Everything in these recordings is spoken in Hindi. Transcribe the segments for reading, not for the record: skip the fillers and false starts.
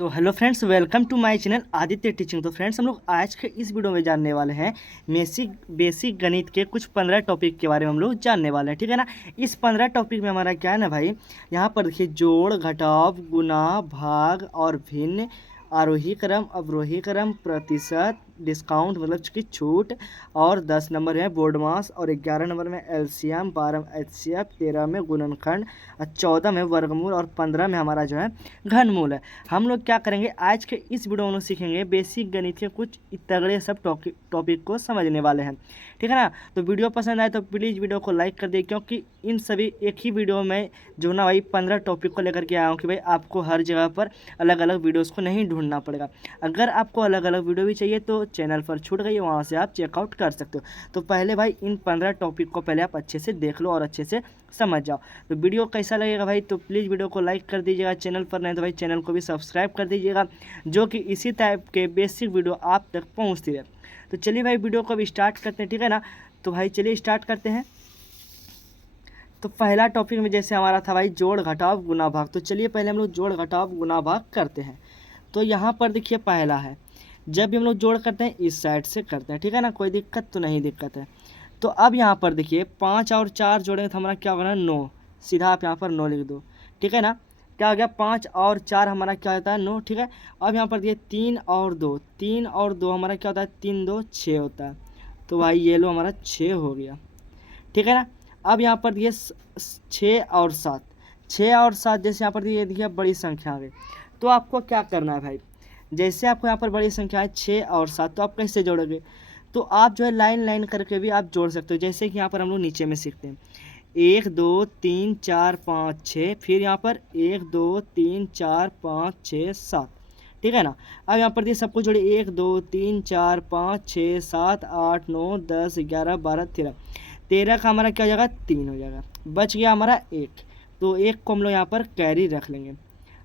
So hello friends, welcome to my channel Aditya teaching. तो फ्रेंड्स, हम लोग आज के इस वीडियो में जानने वाले हैं बेसिक गणित के कुछ 15 टॉपिक के बारे में हम लोग जानने वाले हैं, ठीक है ना। इस 15 टॉपिक में हमारा क्या है ना भाई, यहाँ पर देखिए जोड़, घटाव, गुना, भाग और भिन्न, आरोही क्रम, अवरोही क्रम, प्रतिशत, डिस्काउंट मतलब कि छूट, और 10 नंबर में बोर्ड मास, और 11 नंबर में एलसीएम, 12 में एचसीएफ, 13 में गुणनखंड, 14 में वर्गमूल और 15 में हमारा जो है घनमूल है। हम लोग क्या करेंगे आज के इस वीडियो में, सीखेंगे बेसिक गणित के कुछ तगड़े सब टॉपिक को समझने वाले हैं, ठीक है ना। तो वीडियो पसंद आए तो प्लीज़ वीडियो को लाइक कर दे, क्योंकि इन सभी एक ही वीडियो में जो ना भाई 15 टॉपिक को लेकर के आया हूँ कि भाई आपको हर जगह पर अलग अलग वीडियोज़ को नहीं ढूंढना पड़ेगा। अगर आपको अलग अलग वीडियो भी चाहिए तो चैनल पर छूट गई, वहाँ से आप चेकआउट कर सकते हो। तो पहले भाई इन 15 टॉपिक को पहले आप अच्छे से देख लो और अच्छे से समझ जाओ। तो वीडियो कैसा लगेगा भाई, तो प्लीज़ वीडियो को लाइक कर दीजिएगा, चैनल पर नहीं तो भाई चैनल को भी सब्सक्राइब कर दीजिएगा, जो कि इसी टाइप के बेसिक वीडियो आप तक पहुंचती है। तो चलिए भाई वीडियो को भी स्टार्ट करते हैं, ठीक है ना। तो भाई चलिए स्टार्ट करते हैं। तो पहला टॉपिक में जैसे हमारा था भाई जोड़, घटाव, गुना, भाग। तो चलिए पहले हम लोग जोड़, घटाव, गुना, भाग करते हैं। तो यहाँ पर देखिए पहला है, जब भी हम लोग जोड़ करते हैं इस साइड से करते हैं, ठीक है ना, कोई दिक्कत तो नहीं दिक्कत है। तो अब यहाँ पर देखिए 5 और 4 जोड़ेंगे तो हमारा क्या होगा, 9। सीधा आप यहाँ पर 9 लिख दो, ठीक है ना। क्या हो गया, 5 और 4 हमारा क्या होता है, 9, ठीक है। अब यहाँ पर देखिए 3 और 2 हमारा क्या होता है, 3 2 6 होता है। तो भाई ये लो हमारा 6 हो गया, ठीक है ना। अब यहाँ पर देखिए 6 और 7 जैसे यहाँ पर देखिए बड़ी संख्या आ गई। तो आपको क्या करना है भाई, जैसे आपको यहाँ पर बड़ी संख्या है 6 और 7, तो आप कैसे जोड़ोगे, तो आप जो है लाइन लाइन करके भी आप जोड़ सकते हो। जैसे कि यहाँ पर हम लोग नीचे में सीखते हैं 1 2 3 4 5 6, फिर यहाँ पर 1 2 3 4 5 6 7, ठीक है ना। अब यहाँ पर ये सबको जोड़े 1 2 3 4 5 6 7 8 9 10 11 12 13, 13 का हमारा क्या हो जाएगा, 3 हो जाएगा। बच गया हमारा 1, तो 1 को हम लोग यहाँ पर कैरी रख लेंगे।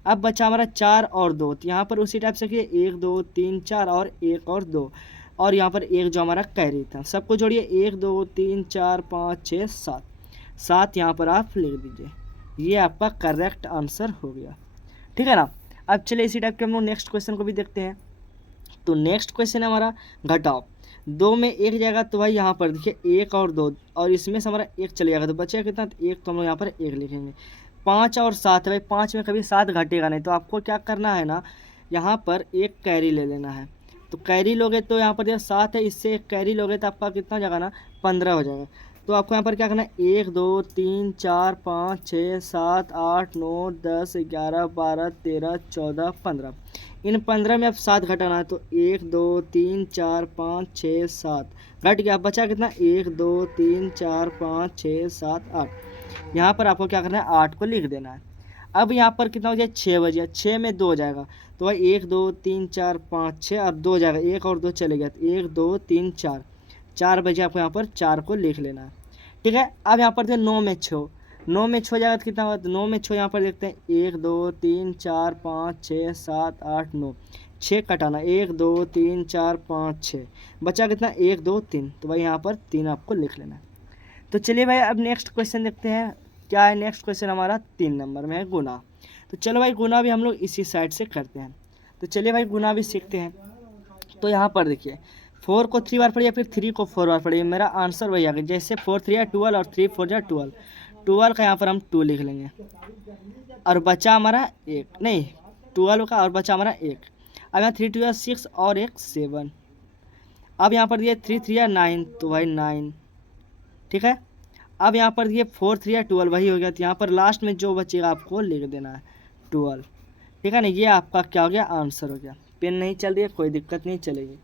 अब बचा हमारा 4 और 2, तो यहाँ पर उसी टाइप से कि 1 2 3 4 और 1 और 2, और यहाँ पर एक जो हमारा कैरी था। सबको जोड़िए 1 2 3 4 5 6 7, 7 यहाँ पर आप लिख दीजिए। ये आपका करेक्ट आंसर हो गया, ठीक है ना। अब चलिए इसी टाइप के हम लोग नेक्स्ट क्वेश्चन को भी देखते हैं। तो नेक्स्ट क्वेश्चन है हमारा घटाव। 2 में 1 जाएगा तो भाई यहाँ पर देखिए 1 और 2, और इसमें से हमारा 1 चले जाएगा तो बचेगा कितना, तो 1, तो हम लोग यहाँ पर 1 लिखेंगे। 5 और 7 है भाई, 5 में कभी 7 घटेगा नहीं, तो आपको क्या करना है ना, यहाँ पर एक कैरी ले लेना है। तो कैरी लोगे तो यहाँ पर 7 है, इससे एक कैरी लोगे तो आपका कितना हो जाएगा ना, 15 हो जाएगा। तो आपको यहाँ पर क्या करना है, 1 2 3 4 5 6 7 8 9 10 11 12 13 14 15, इन 15 में अब 7 घटाना है। तो 1 2 3 4 5 6 7 घट गया, बचा कितना, 1 2 3 4 5 6 7 8। यहाँ पर आपको क्या करना है, 8 को लिख देना है। अब यहाँ पर कितना हो जाए, 6 बजे, 6 में 2 जाएगा, तो भाई 1 2 3 4 5 6 और 2 जाएगा, 1 और 2 चले गया, तो 1 2 3 4, 4 बजे आपको यहाँ पर 4 को लिख लेना है, ठीक है। अब यहाँ पर 9 में 6, 9 में 6 जाएगा तो कितना होगा, 9 में 6 यहाँ पर देखते हैं 1 2 3 4 5 6 7 8 9, 6 कटाना, 1 2 3 4 5 6, बचा कितना, 1 2 3, तो भाई यहाँ पर 3 आपको लिख लेना है। तो चलिए भाई अब नेक्स्ट क्वेश्चन देखते हैं। क्या है नेक्स्ट क्वेश्चन हमारा, 3 नंबर में है गुना। तो चलो भाई गुना भी हम लोग इसी साइड से करते हैं। तो चलिए भाई गुना भी सीखते हैं। तो यहाँ पर देखिए 4 को 3 बार पढ़िए, फिर 3 को 4 बार पढ़िए, मेरा आंसर वही आ गया। जैसे 4 3 है 12 और 3 4 12, 12 का यहाँ पर हम 2 लिख लेंगे, और बचा हमारा 1, नहीं 12 का और बचा हमारा 1। अब यहाँ 3 2 6 और 1 7। अब यहाँ पर दिए 3 3 9, तो भाई 9, ठीक है। अब यहाँ पर देखिए 4 3 12 वही हो गया, तो यहाँ पर लास्ट में जो बचेगा आपको लिख देना है 12, ठीक है ना। ये आपका क्या हो गया, आंसर हो गया। पेन नहीं चल रही है, कोई दिक्कत नहीं चलेगी,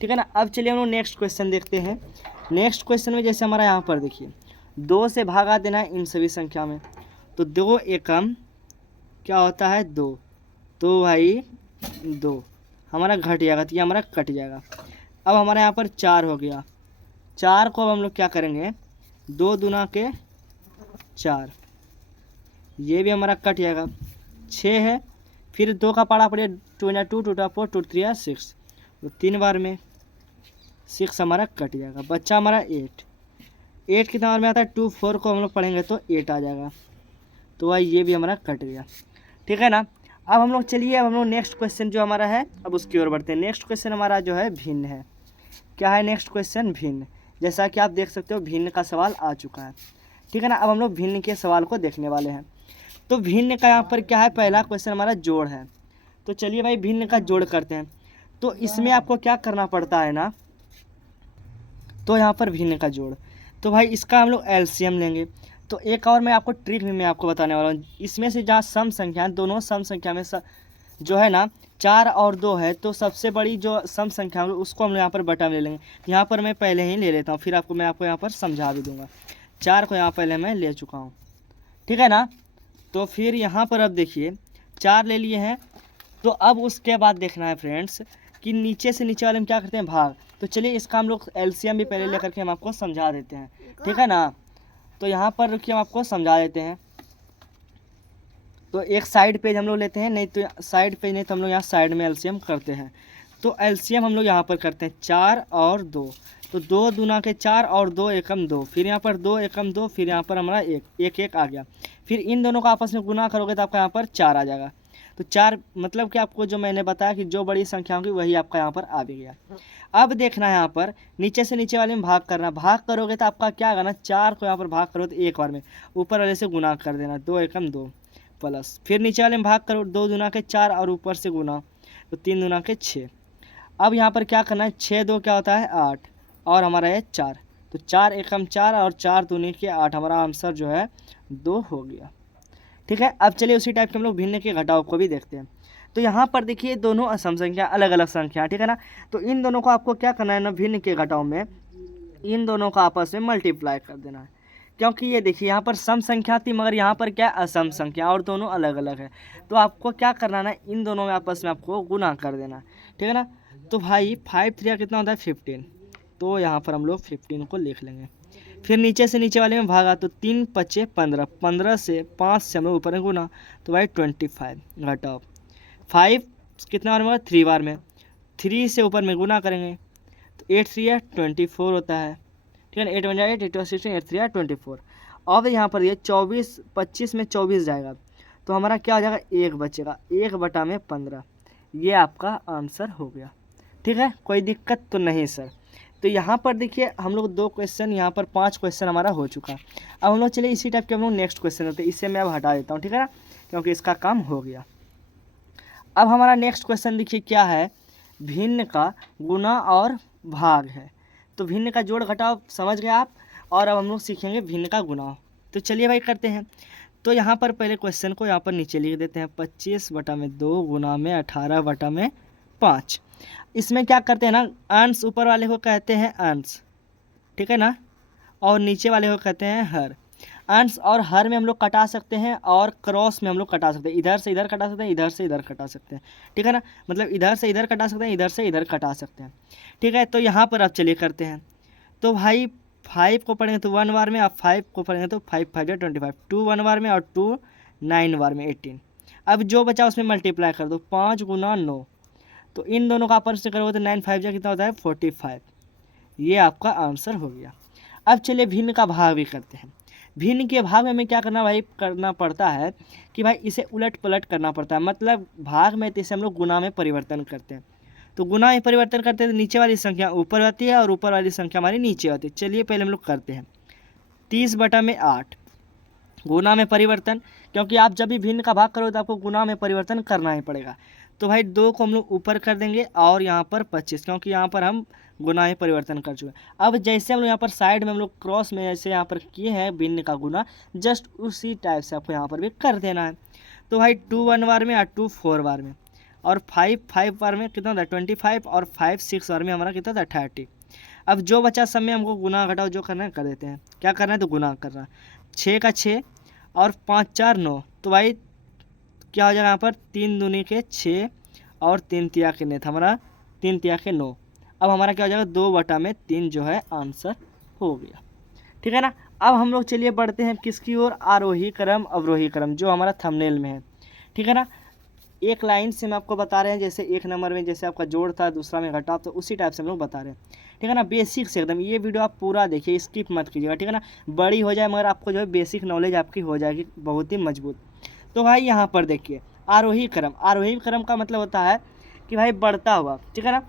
ठीक है ना। अब चलिए हम लोग नेक्स्ट क्वेश्चन देखते हैं। नेक्स्ट क्वेश्चन में जैसे हमारा यहाँ पर देखिए 2 से भागा देना है इन सभी संख्या में। तो 2 एकम क्या होता है, 2, तो भाई 2 हमारा घट जाएगा, तो ये हमारा कट जाएगा। अब हमारा यहाँ पर 4 हो गया, 4 को अब हम लोग क्या करेंगे, 2 दूना के 4, ये भी हमारा कट जाएगा। 6 है, फिर 2 का पारा पड़े 2 2 2 4 2 3 6, तो 3 बार में 6 हमारा कट जाएगा। बच्चा हमारा 8, 8 कितना बार में आता है, 2 4 को हम लोग पढ़ेंगे तो 8 आ जाएगा, तो भाई ये भी हमारा कट गया, ठीक है ना। अब हम लोग चलिए, अब हम लोग नेक्स्ट क्वेश्चन जो हमारा है अब उसकी ओर बढ़ते हैं। नेक्स्ट क्वेश्चन हमारा जो है भिन्न है। क्या है नेक्स्ट क्वेश्चन? भिन्न। जैसा कि आप देख सकते हो भिन्न का सवाल आ चुका है, ठीक है ना। अब हम लोग भिन्न के सवाल को देखने वाले हैं। तो भिन्न का यहाँ पर क्या है, पहला क्वेश्चन हमारा जोड़ है। तो चलिए भाई भिन्न का जोड़ करते हैं। तो इसमें आपको क्या करना पड़ता है ना, तो यहाँ पर भिन्न का जोड़, तो भाई इसका हम लोग एलसीएम लेंगे। तो एक और मैं आपको ट्रिक भी मैं आपको बताने वाला हूँ। इसमें से जहाँ सम संख्या, दोनों सम संख्या में जो है ना 4 और 2 है, तो सबसे बड़ी जो सम संख्या होगी उसको हम यहाँ पर बटा में ले लेंगे। यहाँ पर मैं पहले ही ले लेता हूँ, फिर मैं आपको यहाँ पर समझा भी दूंगा। 4 को यहाँ पहले मैं ले चुका हूँ, ठीक है ना। तो फिर यहाँ पर अब देखिए 4 ले लिए हैं। तो अब उसके बाद देखना है फ्रेंड्स कि नीचे से नीचे वाले में क्या करते हैं, भाग। तो चलिए इसका हम लोग एलसीएम भी पहले लेकर के हम आपको समझा देते हैं, ठीक है ना। तो यहाँ पर रुकिए हम आपको समझा देते हैं। तो एक साइड पेज हम लोग लेते हैं, नहीं तो साइड पेज नहीं तो हम लोग यहाँ साइड में एलसीएम करते हैं। तो एलसीएम हम लोग यहाँ पर करते हैं 4 और 2। तो 2 दूना के 4 और 2 एकम 2, फिर यहाँ पर 2 एकम 2, फिर यहाँ पर हमारा 1 आ गया। फिर इन दोनों को आपस में गुना करोगे तो आपका यहाँ पर 4 आ जाएगा। तो 4 मतलब कि आपको जो मैंने बताया कि जो बड़ी संख्या होगी वही आपका यहाँ पर आ भी गया। अब देखना है यहाँ पर नीचे से नीचे वाले में भाग करना। भाग करोगे तो आपका क्या आएगा ना, 4 को यहाँ पर भाग करो तो एक बार में ऊपर वाले से गुना कर देना, 2 एकम 2 प्लस, फिर नीचे वाले में भाग करो 2 दूना के 4 और ऊपर से गुना, तो 3 दूना के 6। अब यहाँ पर क्या करना है, 6 2 क्या होता है 8 और हमारा है 4। तो 4 एकम 4 और 4 दूनी के 8, हमारा आंसर जो है 2 हो गया, ठीक है। अब चलिए उसी टाइप के हम लोग भिन्न के घटाव को भी देखते हैं। तो यहाँ पर देखिए दोनों असम संख्या, अलग अलग संख्या, ठीक है ना। तो इन दोनों को आपको क्या करना है ना, भिन्न के घटाव में इन दोनों को आपस में मल्टीप्लाई कर देना है। क्योंकि ये देखिए यहाँ पर सम संख्या थी मगर यहाँ पर क्या असम संख्या, और दोनों अलग अलग है। तो आपको क्या करना है ना, इन दोनों में आपस में आपको गुना कर देना, ठीक है ना। तो भाई 5 3 कितना होता है 15। तो यहाँ पर हम लोग 15 को लिख लेंगे। फिर नीचे से नीचे वाले में भागा, तो 3 5 15, 15 से 5 से हम लोग ऊपर में गुना, तो भाई 25 घटाओ 5 कितना बार में, 3 बार में, 3 से ऊपर में गुना करेंगे तो 8 3 है 24 होता है, ठीक है ना। 8 1 8 8 16 8 3 है 24। अब यहाँ पर ये 24 25 में 24 जाएगा तो हमारा क्या हो जाएगा, 1 बचेगा, 1/15। ये आपका आंसर हो गया, ठीक है। कोई दिक्कत तो नहीं सर। तो यहाँ पर देखिए हम लोग 2 क्वेश्चन, यहाँ पर 5 क्वेश्चन हमारा हो चुका है। अब हम लोग चलिए इसी टाइप के हम लोग नेक्स्ट क्वेश्चन होते हैं। इससे मैं अब हटा देता हूँ, ठीक है ना, क्योंकि इसका काम हो गया। अब हमारा नेक्स्ट क्वेश्चन देखिए क्या है, भिन्न का गुना और भाग है। तो भिन्न का जोड़ घटाव समझ गए आप, और अब हम लोग सीखेंगे भिन्न का गुना। तो चलिए भाई करते हैं। तो यहाँ पर पहले क्वेश्चन को यहाँ पर नीचे लिख देते हैं, 25/2 गुना में 18/5। इसमें क्या करते हैं ना, अंश ऊपर वाले को कहते हैं अंश, ठीक है ना, और नीचे वाले को कहते हैं हर। अंश और हर में हम लोग कटा सकते हैं, और क्रॉस में हम लोग कटा सकते हैं। इधर से इधर कटा सकते हैं, इधर से इधर कटा सकते हैं, ठीक है ना। मतलब इधर से इधर कटा सकते हैं, इधर से इधर कटा सकते हैं, ठीक है। तो यहाँ पर अब चलिए करते हैं। तो भाई 5 को पढ़ेंगे तो 1 बार में, अब 5 को पढ़ेंगे तो 5 5 25, 2 1 बार में और 2 9 बार में 18। अब जो बचा उसमें मल्टीप्लाई कर दो, 5 गुना 9। तो इन दोनों का आपस में करोगे तो 9 5 जा कितना होता है 45। ये आपका आंसर हो गया। अब चलिए भिन्न का भाग भी करते हैं। भिन्न के भाग में हमें क्या करना भाई, करना पड़ता है कि भाई इसे उलट पलट करना पड़ता है। मतलब भाग में तो इसे हम लोग गुना में परिवर्तन करते हैं। तो गुना में परिवर्तन करते हैं तो नीचे वाली संख्या ऊपर आती है और ऊपर वाली संख्या हमारी नीचे आती है। चलिए पहले हम लोग करते हैं। 30/8 गुना में परिवर्तन, क्योंकि आप जब भी भिन्न का भाग करोगे तो आपको गुना में परिवर्तन करना ही पड़ेगा। तो भाई 2 को हम लोग ऊपर कर देंगे और यहाँ पर 25, क्योंकि यहाँ पर हम गुना में परिवर्तन कर चुके हैं। अब जैसे हम लोग यहाँ पर साइड में हम लोग क्रॉस में जैसे यहाँ पर किए हैं भिन्न का गुना, जस्ट उसी टाइप से आपको यहाँ पर भी कर देना है। तो भाई 2 1 बार में और 2 4 बार में और 5 5 बार में कितना होता है 25, और 5 6 बार में हमारा कितना होता है 30। अब जो बचा सब में हमको गुना घटाओ जो करना है कर देते हैं। क्या करना है तो गुना करना है। 6 का 6 और 5 4 9, तो भाई क्या हो जाएगा यहाँ पर 3 दूनी के 6 और 3 तिया के नहीं था हमारा 3 तिया के 9। अब हमारा क्या हो जाएगा 2/3 जो है आंसर हो गया, ठीक है ना। अब हम लोग चलिए बढ़ते हैं किसकी ओर, आरोही क्रम अवरोही क्रम, जो हमारा थंबनेल में है, ठीक है ना। एक लाइन से हम आपको बता रहे हैं, जैसे 1 नंबर में जैसे आपका जोड़ था, दूसरा में घटाव, तो उसी टाइप से हम लोग बता रहे हैं, ठीक है ना। बेसिक से एकदम ये वीडियो आप पूरा देखिए, स्किप मत कीजिएगा, ठीक है ना। बड़ी हो जाए मगर आपको जो है बेसिक नॉलेज आपकी हो जाएगी बहुत ही मजबूत। तो भाई यहाँ पर देखिए आरोही क्रम का मतलब होता है कि भाई बढ़ता हुआ, ठीक है ना।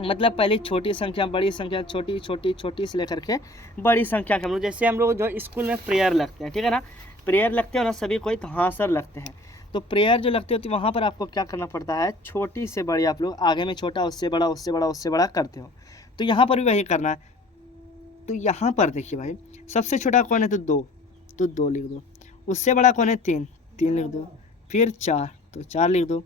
मतलब पहले छोटी संख्या, बड़ी संख्या, छोटी छोटी छोटी से लेकर के बड़ी संख्या के हम लोग, जैसे हम लोग जो स्कूल में प्रेयर लगते हैं, ठीक है ना, प्रेयर लगते हैं ना सभी कोई, तो हाँ सर लगते हैं। तो प्रेयर जो लगते होती है वहाँ पर आपको क्या करना पड़ता है, छोटी से बड़ी आप लोग आगे में छोटा, उससे बड़ा, उससे बड़ा, उससे बड़ा करते हो। तो यहाँ पर भी वही करना है। तो यहाँ पर देखिए भाई, सबसे छोटा कौन है, तो दो लिख दो। उससे बड़ा कौन है, तीन लिख दो। फिर चार, तो चार लिख दो।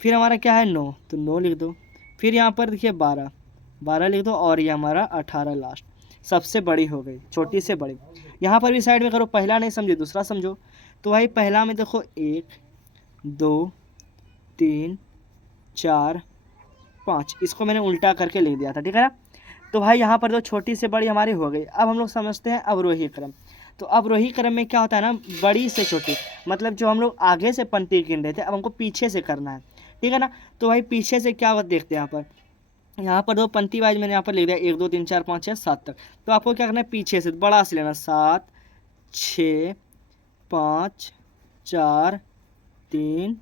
फिर हमारा क्या है, नौ, तो नौ लिख दो। फिर यहाँ पर देखिए बारह लिख दो। और ये हमारा 18 लास्ट, सबसे बड़ी हो गई, छोटी से बड़ी। यहाँ पर भी साइड में करो, पहला नहीं समझे दूसरा समझो। तो भाई पहला में देखो 1 2 3 4 5, इसको मैंने उल्टा करके लिख दिया था, ठीक है ना। तो भाई यहाँ पर जो छोटी से बड़ी हमारी हो गई। अब हम लोग समझते हैं अवरोही क्रम। तो अवरोही क्रम में क्या होता है ना, बड़ी से छोटी, मतलब जो हम लोग आगे से पंक्ति गिन रहे थे अब हमको पीछे से करना है, ठीक है ना। तो भाई पीछे से क्या होता देखते हैं। यहाँ पर दो पंक्ति वाइज मैंने यहाँ पर लिख दिया 1 2 3 4 5 6 7 तक। तो आपको क्या करना है, पीछे से बड़ा से लेना, 7 6 5 4 3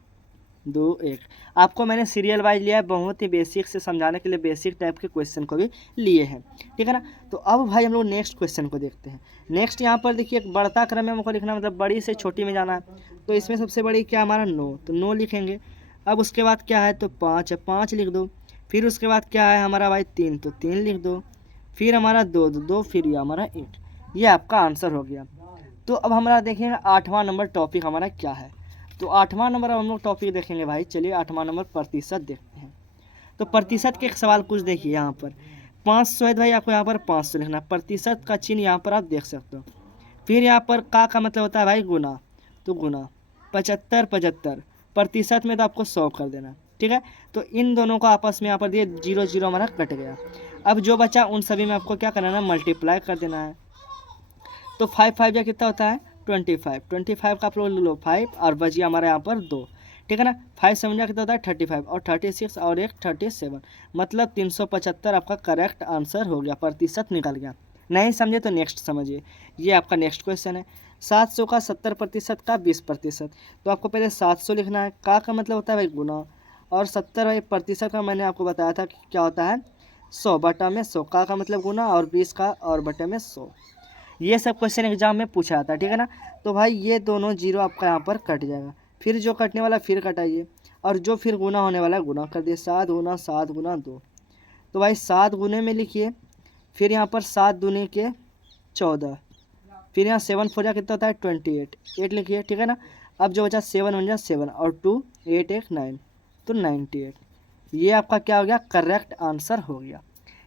2 1। आपको मैंने सीरियल वाइज लिया है, बहुत ही बेसिक से समझाने के लिए बेसिक टाइप के क्वेश्चन को भी लिए हैं, ठीक है ना। तो अब भाई हम लोग नेक्स्ट क्वेश्चन को देखते हैं। नेक्स्ट यहाँ पर देखिए एक बढ़ता क्रम में हमको लिखना, मतलब बड़ी से छोटी में जाना है। तो इसमें सबसे बड़ी क्या हमारा 9, तो 9 लिखेंगे। अब उसके बाद क्या है, तो 5 है, 5 लिख दो। फिर उसके बाद क्या है हमारा भाई 3, तो 3 लिख दो। फिर हमारा 2 2, फिर ये हमारा 8। ये आपका आंसर हो गया। तो अब हमारा देखिए 8वां नंबर टॉपिक हमारा क्या है। तो 8वां नंबर हम लोग टॉपिक देखेंगे भाई। चलिए 8वां नंबर प्रतिशत देखते हैं। तो प्रतिशत के एक सवाल कुछ देखिए यहाँ पर 500 है भाई, आपको यहाँ पर 500 लिखना है। प्रतिशत का चिन्ह यहाँ पर आप देख सकते हो। फिर यहाँ पर का मतलब होता है भाई गुना, तो गुना 75 75, प्रतिशत में तो आपको 100 कर देना, ठीक है। तो इन दोनों को आपस में यहाँ पर दिए 0 0 हमारा कट गया। अब जो बचा उन सभी में आपको क्या करना है, मल्टीप्लाई कर देना है। तो 5 5 या कितना होता है 25 का आप लोग लो 5 और बची हमारे यहाँ पर 2, ठीक है ना। 5 7 या कितना होता है 35 और 36 और एक 37, मतलब 375 आपका करेक्ट आंसर हो गया, प्रतिशत निकल गया। नहीं समझे तो नेक्स्ट समझिए। ये आपका नेक्स्ट क्वेश्चन है। 700 का 70% का 20%। तो आपको पहले 700 लिखना है। का मतलब होता है भाई गुना, और 70% का मैंने आपको बताया था कि क्या होता है 100 बटा में 100। का मतलब गुना और 20 का और बटे में 100। ये सब क्वेश्चन एग्जाम में पूछा जाता है, ठीक है ना। तो भाई ये दोनों जीरो आपका यहाँ पर कट जाएगा। फिर जो कटने वाला फिर कटाइए, और जो फिर गुना होने वाला है गुना कर दिए। 7 गुना 2, तो भाई 7 गुने में लिखिए। फिर यहाँ पर 7 दूने के 14, फिर यहाँ 7 4 जा कितना होता है 28, 8 लिखिए, ठीक है ना। अब जो बचा 7 1 जा 7 और 2 8 1 9, तो 98। ये आपका क्या हो गया, करेक्ट आंसर हो गया।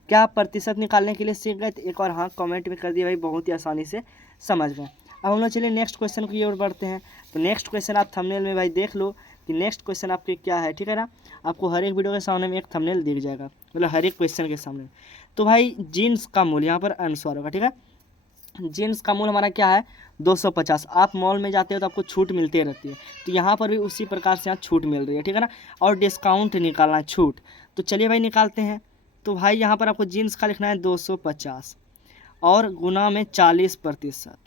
क्या आप प्रतिशत निकालने के लिए सीख गए? तो एक और हाँ कमेंट में कर दिए भाई, बहुत ही आसानी से समझ गए। अब हम लोग चलिए नेक्स्ट क्वेश्चन की ओर बढ़ते हैं। तो नेक्स्ट क्वेश्चन आप थंबनेल में भाई देख लो कि नेक्स्ट क्वेश्चन आपके क्या है, ठीक है ना। आपको हर एक वीडियो के सामने में एक थंबनेल दिख जाएगा, मतलब हर एक क्वेश्चन के सामने। तो भाई जीन्स का मूल्य यहाँ पर अनुसार होगा, ठीक है। जीन्स का मूल्य हमारा क्या है 250। आप मॉल में जाते हो तो आपको छूट मिलती रहती है, तो यहाँ पर भी उसी प्रकार से यहाँ छूट मिल रही है, ठीक है ना। और डिस्काउंट निकालना है, छूट। तो चलिए भाई निकालते हैं। तो भाई यहाँ पर आपको जीन्स का लिखना है 250 और गुना में 40%,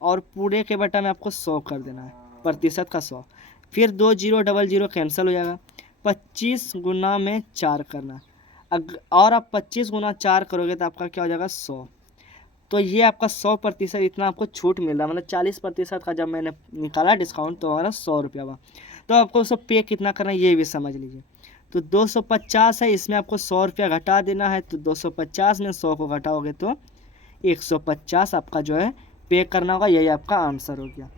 और पूरे के बटा में आपको 100 कर देना है, प्रतिशत का 100। फिर 2 0 00 कैंसिल हो जाएगा। 25 गुना में 4 करना, और आप 25 गुना 4 करोगे तो आपका क्या हो जाएगा 100। तो ये आपका 100% इतना आपको छूट मिल रहा है, मतलब 40% का जब मैंने निकाला डिस्काउंट तो हमारा 100 रुपया हुआ। तो आपको उसको पे कितना करना है ये भी समझ लीजिए। तो 250 है, इसमें आपको 100 रुपया घटा देना है। तो 250 में 100 को घटाओगे तो 150 आपका जो है पे करना होगा। यही आपका आंसर हो गया,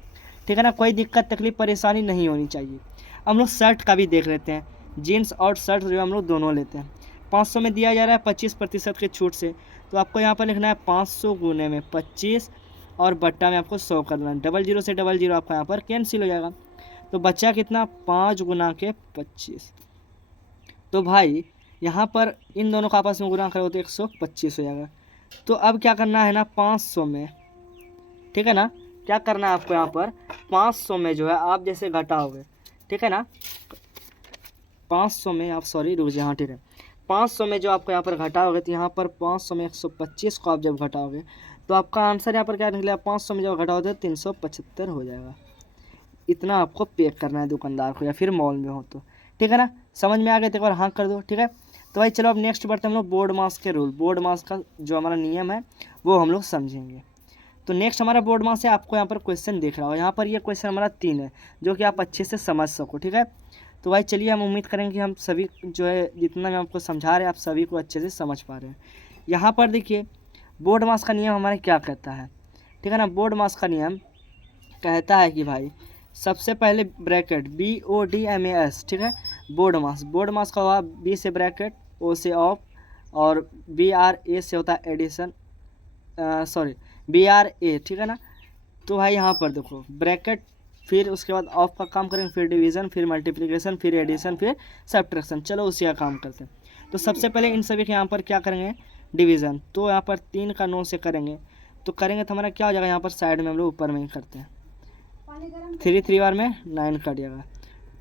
ठीक है ना। कोई दिक्कत तकलीफ परेशानी नहीं होनी चाहिए। हम लोग शर्ट का भी देख लेते हैं। जीन्स और शर्ट जो हम लोग दोनों लेते हैं। 500 में दिया जा रहा है 25% के छूट से। तो आपको यहाँ पर लिखना है 500 गुने में 25 और बट्टा में आपको 100 करना है। 00 से 00 आपका यहाँ पर कैंसिल हो जाएगा। तो बच्चा कितना 5 गुना के 25। तो भाई यहाँ पर इन दोनों का आपस में गुना करो तो 125 हो जाएगा। तो अब क्या करना है ना 500 में, ठीक है ना, क्या करना है आपको यहाँ पर 500 में जो है आप जैसे घटाओगे, ठीक है ना। 500 में आप सॉरी रुक जाए, हाँ ठीक है। 500 में जो आपको यहाँ पर घटाओगे तो यहाँ पर 500 में 125 को आप जब घटाओगे तो आपका आंसर यहाँ पर क्या निकलेगा 500 में जब घटाओगे तो 375 हो जाएगा। इतना आपको पे करना है दुकानदार को या फिर मॉल में हो तो, ठीक है ना। समझ में आ गया तो एक बार हाँ कर दो, ठीक है। तो भाई चलो अब नेक्स्ट बढ़ते हैं हम लोग बोर्ड मास के रूल। बोर्ड मास का जो हमारा नियम है वो हम लोग समझेंगे। तो नेक्स्ट हमारा बोर्ड मास है, आपको यहाँ पर क्वेश्चन दिख रहा हो, यहाँ पर ये क्वेश्चन हमारा 3 है जो कि आप अच्छे से समझ सको, ठीक है। तो भाई चलिए हम उम्मीद करेंगे कि हम सभी जो है जितना मैं आपको समझा रहे हैं आप सभी को अच्छे से समझ पा रहे हैं। यहाँ पर देखिए बोर्ड मास का नियम हमारे क्या कहता है, ठीक है ना। बोर्ड मास का नियम कहता है कि भाई सबसे पहले ब्रैकेट BODMAS, ठीक है। बोर्ड मास का हुआ B से ब्रैकेट, O से ऑफ और BRA से होता है एडिशन, सॉरी BRA, ठीक है ना। तो भाई यहाँ पर देखो ब्रैकेट, फिर उसके बाद ऑफ का काम करेंगे, फिर डिवीज़न, फिर मल्टीप्लिकेशन, फिर एडिशन, फिर सब्ट्रैक्शन। चलो उसी का काम करते हैं। तो सबसे पहले इन सभी के यहाँ पर क्या करेंगे, डिवीज़न। तो यहाँ पर 3 का 9 से करेंगे, तो करेंगे तो हमारा क्या हो जाएगा, यहाँ पर साइड में हम लोग ऊपर में ही करते हैं, 3 बार में 9 कट जाएगा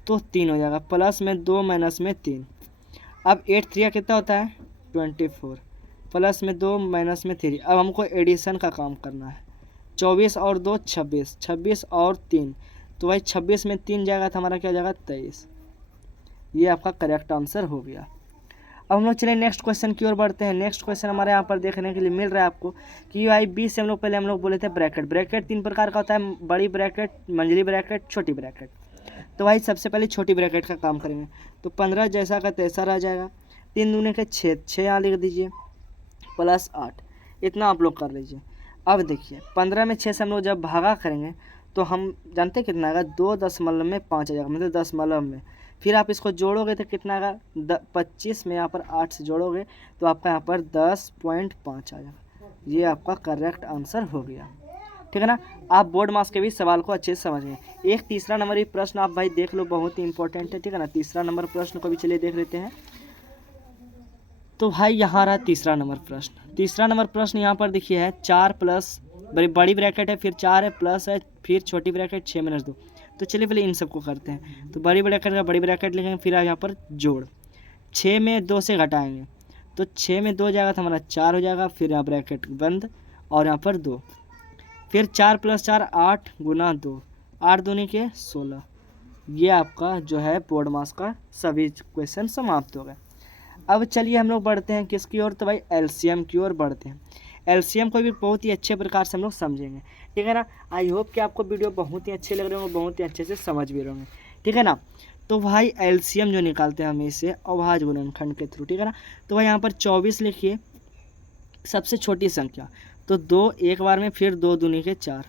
तो 3 हो जाएगा, प्लस में 2 माइनस में 3। अब 8 3 कितना होता है 24, प्लस में 2 माइनस में 3। अब हमको एडिशन का काम करना है, 24 और 2 26, 26 और 3, तो भाई 26 में 3 जाएगा तो हमारा क्या जाएगा 23। ये आपका करेक्ट आंसर हो गया। अब हम लोग चलिए नेक्स्ट क्वेश्चन की ओर बढ़ते हैं। नेक्स्ट क्वेश्चन हमारे यहाँ पर देखने के लिए मिल रहा है आपको कि भाई 20 से हम लोग पहले हम लोग बोले थे ब्रैकेट। ब्रैकेट 3 प्रकार का होता है, बड़ी ब्रैकेट, मंझली ब्रैकेट, छोटी ब्रैकेट। तो भाई सबसे पहले छोटी ब्रैकेट का काम करेंगे। तो 15 जैसा का तैसा रह जाएगा, 3 दूने के 6, 6 यहाँ लिख दीजिए, प्लस 8, इतना आप लोग कर लीजिए। अब देखिए 15 में 6 से हम लोग जब भागा करेंगे तो हम जानते हैं कितना आएगा, 2.5 आ जाएगा, मतलब 10 में। फिर आप इसको जोड़ोगे तो कितना आएगा, 25 में यहाँ पर 8 से जोड़ोगे तो आपका यहाँ पर 10.5 आ जाएगा। ये आपका करेक्ट आंसर हो गया, ठीक है ना। आप बोर्ड मास के भी सवाल को अच्छे से समझें। एक तीसरा नंबर ये प्रश्न आप भाई देख लो, बहुत ही इंपॉर्टेंट है, ठीक है ना। तीसरा नंबर प्रश्न को भी चलिए देख लेते हैं। तो भाई यहाँ रहा तीसरा नंबर प्रश्न। तीसरा नंबर प्रश्न यहाँ पर देखिए है 4 प्लस बड़ी ब्रैकेट है, फिर 4 है, प्लस है, फिर छोटी ब्रैकेट 6 - 2। तो चलिए पहले इन सबको करते हैं। तो बड़ी ब्रैकेट का बड़ी ब्रैकेट लिखेंगे, फिर यहाँ पर जोड़, 6 में 2 से घटाएंगे तो 6 में 2 जाएगा तो हमारा 4 हो जाएगा, फिर यहाँ ब्रैकेट बंद और यहाँ पर 2, फिर 4 + 4 8 × 2, 8 दूनी के 16। ये आपका जो है बोर्ड मास का सभी क्वेश्चन समाप्त हो गए। अब चलिए हम लोग बढ़ते हैं किसकी ओर, तो भाई एलसीएम की ओर बढ़ते हैं। एलसीएम को भी बहुत ही अच्छे प्रकार से हम लोग समझेंगे, ठीक है ना। आई होप कि आपको वीडियो बहुत ही अच्छे लग रहे होंगे, बहुत ही अच्छे से समझ भी रहे होंगे, ठीक है ना। तो भाई एलसीएम जो निकालते हैं हम इसे अभाज्य गुणनखंड के थ्रू, ठीक है ना। तो भाई यहाँ पर 24 लिखिए, सबसे छोटी संख्या, तो 2 एक बार में, फिर 2 दूनी के 4,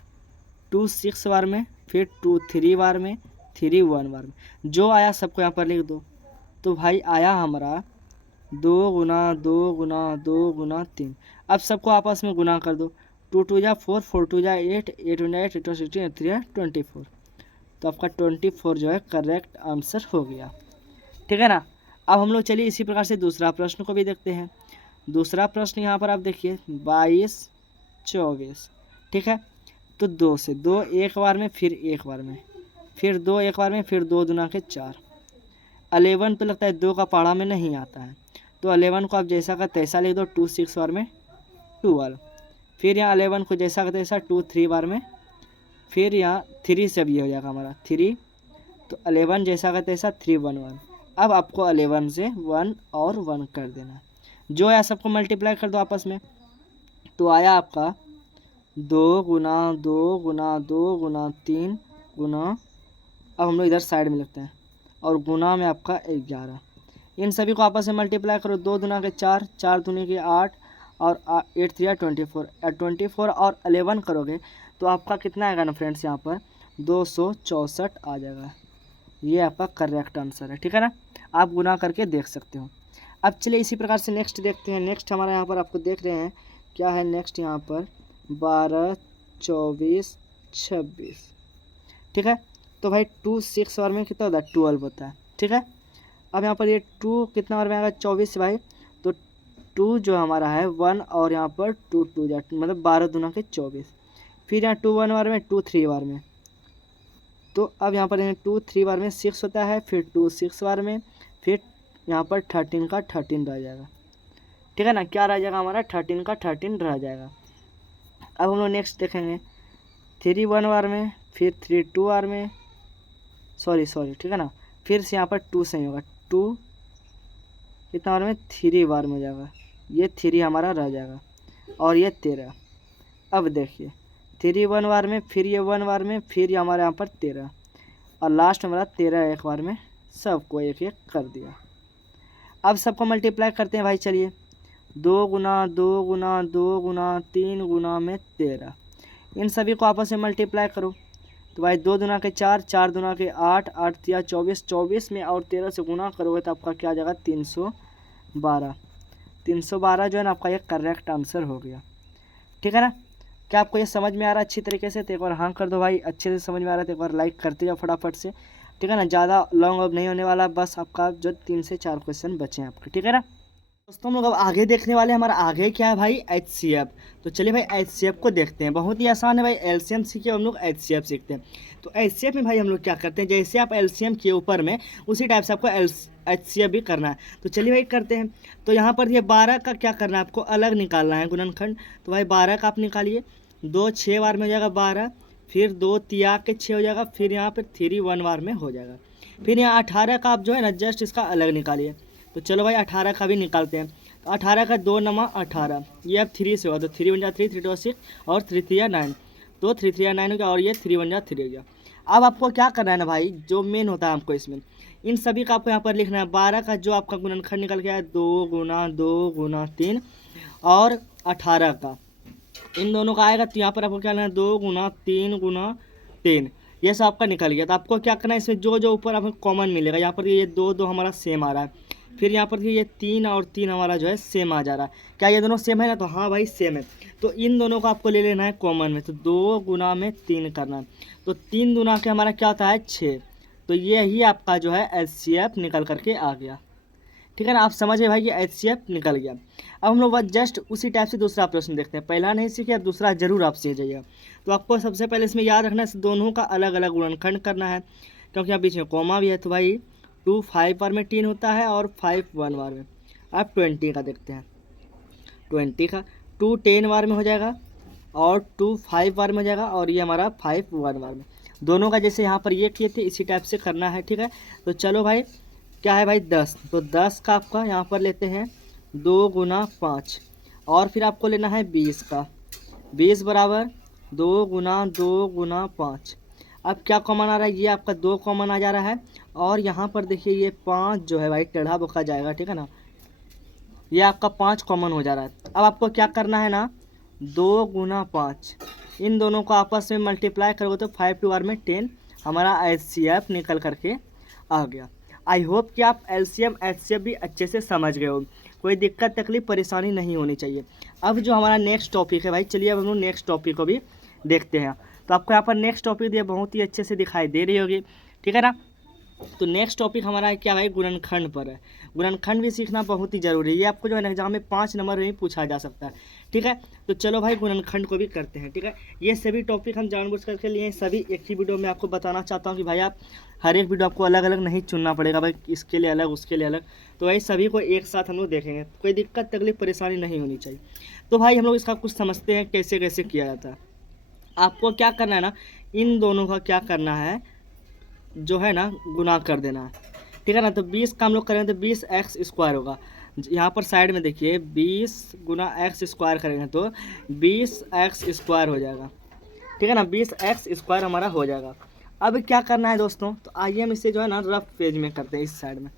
2 6 बार में, फिर 2 3 बार में, 3 1 बार में। जो आया सबको यहाँ पर लिख दो। तो भाई आया हमारा 2 × 2 × 2 × 3। अब सबको आपस में गुना कर दो, 2 2 जा 4, 4 2 जा 8, 8 1 8, 8 16, 8 3 24। तो आपका 24 जो है करेक्ट आंसर हो गया, ठीक है ना। अब हम लोग चलिए इसी प्रकार से दूसरा प्रश्न को भी देखते हैं। दूसरा प्रश्न यहाँ पर आप देखिए 22 24, ठीक है। तो 2 से 2 एक बार में, फिर एक बार में, फिर 2 एक बार में, फिर 2 दूना के 4। 11 तो लगता है 2 का पहाड़ा में नहीं आता है, तो 11 को आप जैसा का तैसा लिख दो, 2 6 बार में 12। फिर यहाँ 11 को जैसा का तैसा 2 3 बार में, फिर यहाँ 3 से भी हो जाएगा हमारा 3, तो 11 जैसा का तैसा 3 1 1। अब आपको 11 से 1 और 1 कर देना, जो है सबको मल्टीप्लाई कर दो आपस में। तो आया आपका 2 × 2 × 2 × 3 × अब हम लोग इधर साइड में लिखते हैं, और गुना में आपका 11। इन सभी को आपस में मल्टीप्लाई करो, 2 दूना के 4, 4 दूनी के 8 और 8 3 24। 24 और 11 करोगे तो आपका कितना आएगा ना फ्रेंड्स, यहाँ पर 264 आ जाएगा। ये आपका करेक्ट आंसर है, ठीक है ना। आप गुना करके देख सकते हो। अब चलिए इसी प्रकार से नेक्स्ट देखते हैं। नेक्स्ट हमारे यहाँ पर आपको देख रहे हैं क्या है, नेक्स्ट यहाँ पर 12 24 26, ठीक है। तो भाई 2 6 बार में कितना होता है 12 होता है, ठीक है। अब यहाँ पर ये 2 कितना बार में आएगा 24 भाई, तो 2 जो हमारा है 1 और यहाँ पर 2 2 जा मतलब 12 दूना के 24। फिर यहाँ 2 1 बार में, 2 3 बार में, तो अब यहाँ पर 2 3 बार में 6 होता है, फिर 2 6 बार में, फिर यहाँ पर 13 का 13 रह जाएगा, ठीक है ना। क्या रह जाएगा हमारा 13 का 13 रह जाएगा। अब हम लोग नेक्स्ट देखेंगे 3 1 बार में, फिर 3 2 बार में, सॉरी ठीक है ना, फिर से यहाँ पर 2 से ही होगा, 2 कितना बार में 3 बार में हो जाएगा, ये 3 हमारा रह जाएगा और ये 13। अब देखिए 3 1 बार में, फिर ये 1 बार में, फिर ये हमारे यहाँ पर 13 और लास्ट हमारा 13 एक बार में, सबको एक एक कर दिया। अब सबको मल्टीप्लाई करते हैं भाई, चलिए 2 गुना 2 गुना 2 गुना 3 गुना में 13, इन सभी को आपस में मल्टीप्लाई करो तो भाई 2 दुना के 4, 4 दुना के 8, 8 तिया 24, 24 में और 13 से गुना करोगे तो आपका क्या आ जाएगा 312। 312 जो है ना आपका ये करेक्ट आंसर हो गया। ठीक है ना, क्या आपको ये समझ में आ रहा है अच्छी तरीके से? तो एक बार हाँ कर दो भाई, अच्छे से समझ में आ रहा है तो एक बार लाइक करते जाओ फटाफट से। ठीक है ना, ज़्यादा लॉन्ग अब नहीं होने वाला, बस आपका जो 3 से 4 क्वेश्चन बचे हैं आपके। ठीक है ना दोस्तों, हम लोग अब आगे देखने वाले हैं, हमारा आगे क्या है भाई HCF। तो चलिए भाई HCF को देखते हैं, बहुत ही आसान है भाई, LCM सीखे हम लोग HCF सीखते हैं। तो HCF में भाई हम लोग क्या करते हैं, जैसे आप LCM के ऊपर में उसी टाइप से आपको HCF भी करना है। तो चलिए भाई करते हैं। तो यहाँ पर ये 12 का क्या करना है, आपको अलग निकालना है गुणनखंड। तो भाई 12 का आप निकालिए, 2 6 बार में हो जाएगा 12, फिर 2 तिया के 6 हो जाएगा, फिर यहाँ पर 3 1 बार में हो जाएगा। फिर यहाँ 18 का आप जो है ना जस्ट इसका अलग निकालिए। तो चलो भाई 18 का भी निकालते हैं। तो 18 का 2 नमा 18, ये अब 3 से होगा तो 3 1 जा 3, 3 2 6 और 3 3 9, तो 3 3 9 हो गया और ये 3 1 जा 3 हो गया। अब आपको क्या करना है ना भाई, जो मेन होता है आपको इसमें इन सभी का आपको यहाँ पर लिखना है। 12 का जो आपका गुणनखंड निकल गया है 2 गुना 2 गुना 3 और 18 का इन दोनों का आएगा तो यहाँ पर आपको क्या लेना है 2 गुना 3 गुना 3, ये सब आपका निकल गया। तो आपको क्या करना है, इसमें जो जो ऊपर आपको कॉमन मिलेगा, यहाँ पर ये 2 2 हमारा सेम आ रहा है, फिर यहाँ पर ये 3 और 3 हमारा जो है सेम आ जा रहा है। क्या ये दोनों सेम है ना, तो हाँ भाई सेम है। तो इन दोनों को आपको ले लेना है कॉमन में, तो 2 गुना में 3 करना है। तो 3 गुना के हमारा क्या होता है 6, तो ये ही आपका जो है HCF निकल करके आ गया। ठीक है ना, आप समझिए भाई ये HCF निकल गया। अब हम लोग बस जस्ट उसी टाइप से दूसरा प्रश्न देखते हैं, पहला नहीं सीखे अब दूसरा जरूर आप सीख जाइएगा। तो आपको सबसे पहले इसमें याद रखना है दोनों का अलग अलग गुणनखंड करना है, क्योंकि यहाँ बीच में कॉमा भी है। तो भाई 2 5 बार में 10 होता है और 5 1 बार में। अब 20 का देखते हैं, 20 का 2 10 बार में हो जाएगा और 2 5 बार में हो जाएगा और ये हमारा 5 1 बार में। दोनों का जैसे यहाँ पर ये किए थे इसी टाइप से करना है। ठीक है, तो चलो भाई क्या है भाई 10, तो 10 का आपका यहाँ पर लेते हैं 2 गुना 5 और फिर आपको लेना है 20 का, 20 बराबर 2 गुना 2 गुना 5। अब क्या कॉमन आ रहा है, ये आपका 2 कॉमन आ जा रहा है और यहाँ पर देखिए ये 5 जो है भाई टेढ़ा बोका जाएगा। ठीक है ना, ये आपका 5 कॉमन हो जा रहा है। अब आपको क्या करना है ना, 2 गुना 5 इन दोनों को आपस में मल्टीप्लाई करोगे तो 5 2 बार में 10 हमारा HCF निकल करके आ गया। आई होप कि आप LCM HCF भी अच्छे से समझ गए हो, कोई दिक्कत तकलीफ परेशानी नहीं होनी चाहिए। अब जो हमारा नेक्स्ट टॉपिक है भाई, चलिए अब हम लोग नेक्स्ट टॉपिक को भी देखते हैं। तो आपको यहाँ पर नेक्स्ट टॉपिक दिया बहुत ही अच्छे से दिखाई दे रही होगी। ठीक है ना, तो नेक्स्ट टॉपिक हमारा है क्या भाई, गुणनखंड पर है। गुणनखंड भी सीखना बहुत ही ज़रूरी है, ये आपको जो है ना एग्जाम में 5 नंबर में ही पूछा जा सकता है। ठीक है, तो चलो भाई गुणनखंड को भी करते हैं। ठीक है, ये सभी टॉपिक हम जानबूझ करके लिए सभी एक ही वीडियो में आपको बताना चाहता हूँ कि भाई आप हर एक वीडियो आपको अलग अलग नहीं चुनना पड़ेगा भाई, इसके लिए अलग उसके लिए अलग। तो भाई सभी को एक साथ हम लोग देखेंगे, कोई दिक्कत तकलीफ परेशानी नहीं होनी चाहिए। तो भाई हम लोग इसका कुछ समझते हैं कैसे कैसे किया जाता है। आपको क्या करना है ना, इन दोनों का क्या करना है जो है ना गुना कर देना है। ठीक है ना, तो 20 का हम लोग करेंगे तो 20x² होगा। यहाँ पर साइड में देखिए 20 गुना x² करेंगे तो 20x² हो जाएगा। ठीक है ना, 20x² हमारा हो जाएगा। अब क्या करना है दोस्तों, तो आइए हम इसे जो है ना रफ पेज में करते हैं इस साइड में।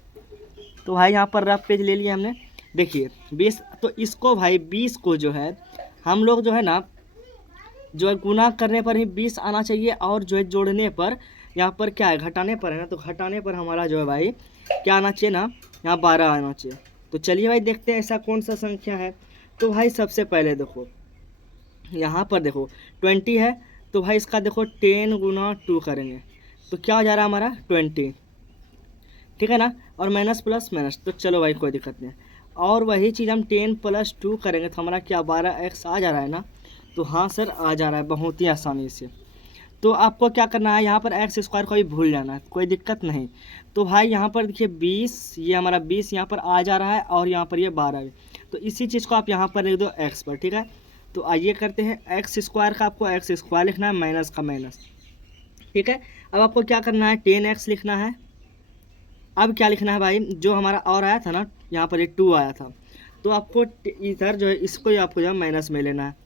तो भाई यहाँ पर रफ पेज ले लिया हमने, देखिए 20, तो इसको भाई 20 को जो है हम लोग जो है ना जो है गुना करने पर ही 20 आना चाहिए और जो है जोड़ने पर यहाँ पर क्या है घटाने पर है ना, तो घटाने पर हमारा जो है भाई क्या आना चाहिए ना, यहाँ 12 आना चाहिए। तो चलिए भाई देखते हैं ऐसा कौन सा संख्या है। तो भाई सबसे पहले देखो यहाँ पर देखो 20 है, तो भाई इसका देखो 10 गुना 2 करेंगे तो क्या हो जा रहा है हमारा 20। ठीक है ना, और माइनस प्लस माइनस, तो चलो भाई कोई दिक्कत नहीं। और वही चीज़ हम 10 + 2 करेंगे तो हमारा क्या 12x आ जा रहा है ना, तो हाँ सर आ जा रहा है बहुत ही आसानी से। तो आपको क्या करना है, यहाँ पर x² को भी भूल जाना है, कोई दिक्कत नहीं। तो भाई यहाँ पर देखिए 20, ये हमारा 20 यहाँ पर आ जा रहा है और यहाँ पर ये 12 भी, तो इसी चीज़ को आप यहाँ पर लिख दो x पर। ठीक है, तो आइए करते हैं x² का आपको x² लिखना है माइनस का माइनस, ठीक है। अब आपको क्या करना है, 10x लिखना है। अब क्या लिखना है भाई, जो हमारा और आया था ना, यहाँ पर ये 2 आया था, तो आपको इधर जो है इसको ही आपको जो है माइनस में लेना है,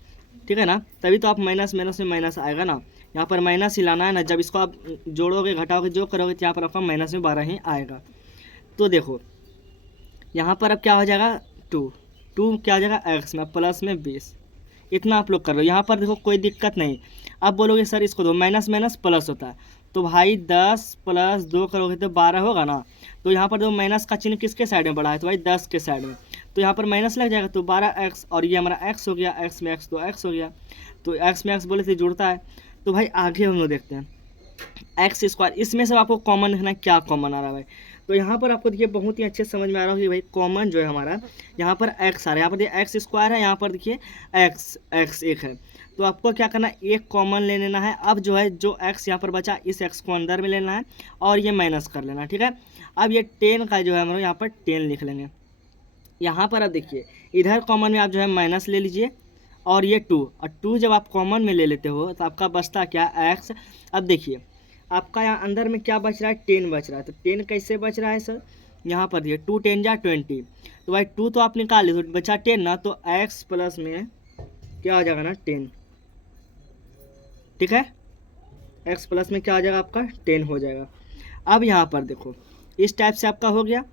ठीक है ना। तभी तो आप माइनस माइनस में माइनस आएगा ना, यहाँ पर माइनस ही लाना है ना। जब इसको आप जोड़ोगे घटाओगे जो करोगे तो यहाँ पर आपका माइनस में 12 ही आएगा। तो देखो यहाँ पर अब क्या हो जाएगा, 2 क्या हो जाएगा एक्स में, प्लस में 20। इतना आप लोग कर लो, यहाँ पर देखो कोई दिक्कत नहीं। अब बोलोगे सर इसको दो, माइनस माइनस प्लस होता है, तो भाई 10 प्लस 2 करोगे तो 12 होगा ना। तो यहाँ पर जो माइनस का चिन्ह किसके साइड में बढ़ा है, तो भाई 10 के साइड में, तो यहाँ पर माइनस लग जाएगा, तो 12x और ये हमारा x हो गया, x में x तो x हो गया, तो x में x बोले थे जुड़ता है। तो भाई आगे हम लोग देखते हैं एक्स स्क्वायर, इसमें से आपको कॉमन लिखना है, क्या कॉमन आ रहा है भाई। तो यहाँ पर आपको देखिए बहुत ही अच्छे से समझ में आ रहा हो कि भाई कॉमन जो है हमारा यहाँ पर एक्स आ रहा है, यहाँ पर देखिए एक्स स्क्वायर है, यहाँ पर देखिए एक्स एक है। तो आपको क्या करना है, एक कॉमन ले लेना है। अब जो है जो एक्स यहाँ पर बचा इस एक्स को अंदर में लेना है और ये माइनस कर लेना है, ठीक है। अब ये 10 का जो है हम लोग यहाँ पर 10 लिख लेंगे। यहाँ पर अब देखिए इधर कॉमन में आप जो है माइनस ले लीजिए और ये 2, और 2 जब आप कॉमन में ले लेते हो तो आपका बचता क्या, एक्स। अब देखिए आपका यहाँ अंदर में क्या बच रहा है, 10 बच रहा है। तो 10 कैसे बच रहा है सर, यहाँ पर देखिए 2 10 जा 20, तो भाई 2 तो आप निकाल ली, तो बचा 10 ना, तो x प्लस में क्या हो जाएगा ना 10, ठीक है। x प्लस में क्या हो जाएगा आपका 10 हो जाएगा। अब यहाँ पर देखो इस टाइप से आपका हो गया।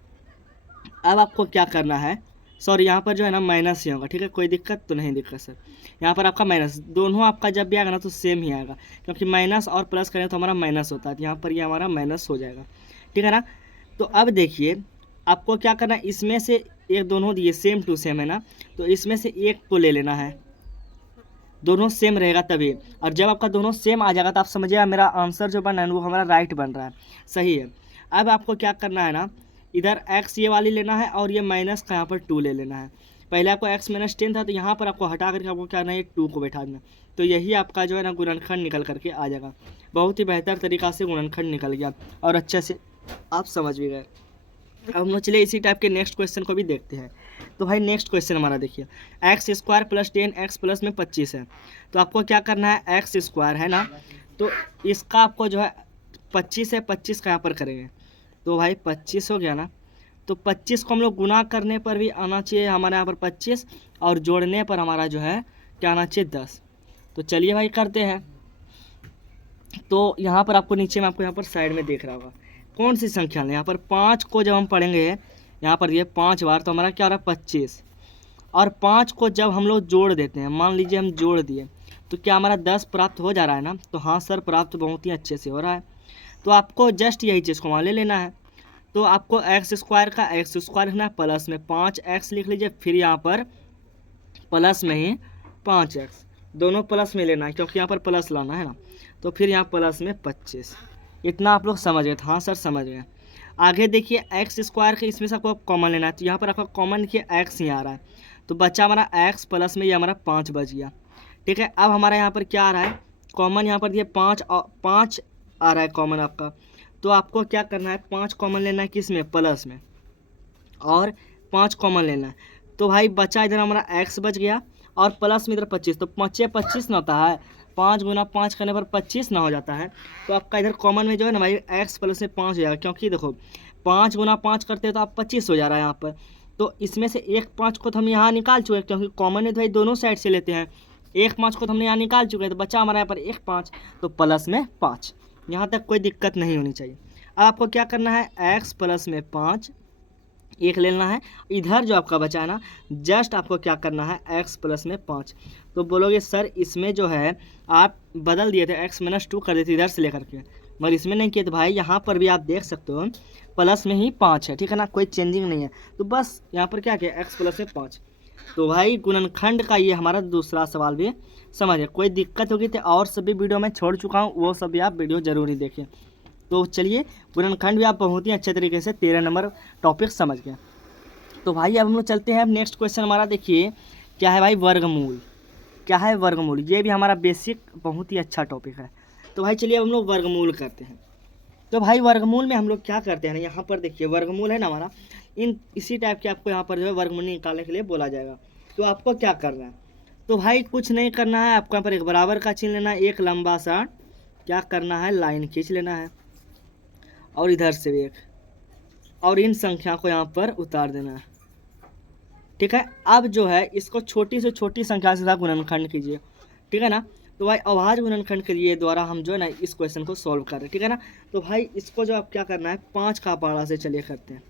अब आपको क्या करना है, सॉरी यहाँ पर जो है ना माइनस ही होगा, ठीक है, कोई दिक्कत तो नहीं दिक्कत सर। यहाँ पर आपका माइनस, दोनों आपका जब भी आएगा ना तो सेम ही आएगा, क्योंकि माइनस और प्लस करें तो हमारा माइनस होता है, तो यहाँ पर ये हमारा माइनस हो जाएगा, ठीक है ना। तो अब देखिए आपको क्या करना है, इसमें से एक, दोनों दिए सेम टू सेम है ना, तो इसमें से एक को ले लेना है, दोनों सेम रहेगा तभी। और जब आपका दोनों सेम आ जाएगा तो आप समझिएगा मेरा आंसर जो बना है वो हमारा राइट बन रहा है, सही है। अब आपको क्या करना है ना, इधर x ये वाली लेना है और ये माइनस का यहाँ पर 2 ले लेना है। पहले आपको x माइनस 10 था, तो यहाँ पर आपको हटा करके आपको क्या करना है, ये 2 को बैठा देना, तो यही आपका जो है ना गुणनखंड निकल करके आ जाएगा। बहुत ही बेहतर तरीक़ा से गुणनखंड निकल गया और अच्छे से आप समझ भी गए। अब हम लोग चलिए इसी टाइप के नेक्स्ट क्वेश्चन को भी देखते हैं। तो भाई नेक्स्ट क्वेश्चन हमारा देखिए, x square plus 10 x plus में 25 है। तो आपको क्या करना है, एक्स स्क्वायर है ना, तो इसका आपको जो है 25 है, 25 का यहाँ पर करेंगे, तो भाई 25 हो गया ना। तो 25 को हम लोग गुना करने पर भी आना चाहिए हमारे यहाँ पर 25, और जोड़ने पर हमारा जो है क्या आना चाहिए 10। तो चलिए भाई करते हैं। तो यहाँ पर आपको नीचे में आपको यहाँ पर साइड में देख रहा होगा कौन सी संख्या है, यहाँ पर 5 को जब हम पढ़ेंगे यहाँ पर ये 5 बार, तो हमारा क्या हो रहा है 25, और 5 को जब हम लोग जोड़ देते हैं, मान लीजिए हम जोड़ दिए, तो क्या हमारा 10 प्राप्त हो जा रहा है ना। तो हाँ सर प्राप्त बहुत ही अच्छे से हो रहा है। तो आपको जस्ट यही चीज़ को वहाँ ले लेना है। तो आपको एक्स स्क्वायर का एक्स स्क्वायर लिखना है, प्लस में 5x लिख लीजिए, फिर यहाँ पर प्लस में ही 5x, दोनों प्लस में लेना है क्योंकि यहाँ पर प्लस लाना है ना। तो फिर यहाँ प्लस में 25, इतना आप लोग समझ गए, हाँ सर समझ गए। आगे देखिए एक्स स्क्वायर के इसमें से आपको कॉमन लेना है, तो यहाँ पर आपका कॉमन देखिए एक्स ही आ रहा है, तो बच्चा हमारा एक्स प्लस में ये हमारा 5 बच गया, ठीक है। अब हमारा यहाँ पर क्या आ रहा है कॉमन, यहाँ पर देखिए 5 आ रहा है कॉमन आपका। तो आपको क्या करना है, 5 कॉमन लेना है किस में, प्लस में, और 5 कॉमन लेना है। तो भाई बचा इधर हमारा एक्स बच गया और प्लस में इधर 25, तो 25 ना होता है, 5 गुना 5 करने पर 25 ना हो जाता है। तो आपका इधर कॉमन में जो है ना भाई एक्स प्लस में 5 हो जाएगा, क्योंकि देखो 5 गुना 5 करते हैं तो आप 25 हो जा रहा है यहाँ पर। तो इसमें से एक 5 को तो हम यहाँ निकाल चुके हैं, क्योंकि कॉमन है तो भाई दोनों साइड से लेते हैं। एक 5 को तो हमने यहाँ निकाल चुके हैं, तो बचा हमारा यहाँ पर एक 5, तो प्लस में 5, यहाँ तक कोई दिक्कत नहीं होनी चाहिए। अब आपको क्या करना है, एक्स प्लस में 5 एक लेना है, इधर जो आपका बचा है ना जस्ट आपको क्या करना है एक्स प्लस में 5। तो बोलोगे सर इसमें जो है आप बदल दिए थे, एक्स माइनस 2 कर देते इधर से लेकर के, मगर इसमें नहीं किए। तो भाई यहाँ पर भी आप देख सकते हो प्लस में ही 5 है, ठीक है ना, कोई चेंजिंग नहीं है। तो बस यहाँ पर क्या किया, एक्स प्लस में 5। तो भाई गुणनखंड का ये हमारा दूसरा सवाल भी समझिए। कोई दिक्कत होगी तो और सभी वीडियो मैं छोड़ चुका हूँ, वो सभी आप वीडियो ज़रूर ही देखिए। तो चलिए गुणनखंड भी आप बहुत ही अच्छे तरीके से 13 नंबर टॉपिक समझ गए। तो भाई अब हम लोग चलते हैं, अब नेक्स्ट क्वेश्चन हमारा देखिए क्या है भाई, वर्गमूल। क्या है वर्गमूल, ये भी हमारा बेसिक बहुत ही अच्छा टॉपिक है। तो भाई चलिए अब हम लोग वर्गमूल करते हैं। तो भाई वर्गमूल में हम लोग क्या करते हैं ना, यहाँ पर देखिए वर्गमूल है ना हमारा, इसी टाइप के आपको यहाँ पर जो है वर्गमूल निकालने के लिए बोला जाएगा। तो आपको क्या करना है, तो भाई कुछ नहीं करना है, आपको यहाँ पर एक बराबर का चिन्ह लेना है, एक लंबा सा क्या करना है, लाइन खींच लेना है और इधर से भी एक, और इन संख्या को यहाँ पर उतार देना है। ठीक है, अब जो है इसको छोटी से छोटी संख्या से साथ गुणनखंड कीजिए। ठीक है ना, तो भाई अभाज्य गुणनखंड के लिए द्वारा हम जो है ना इस क्वेश्चन को सॉल्व कर रहे हैं। ठीक है ना, तो भाई इसको जो आप क्या करना है, 5 का पारा से चलिए करते हैं।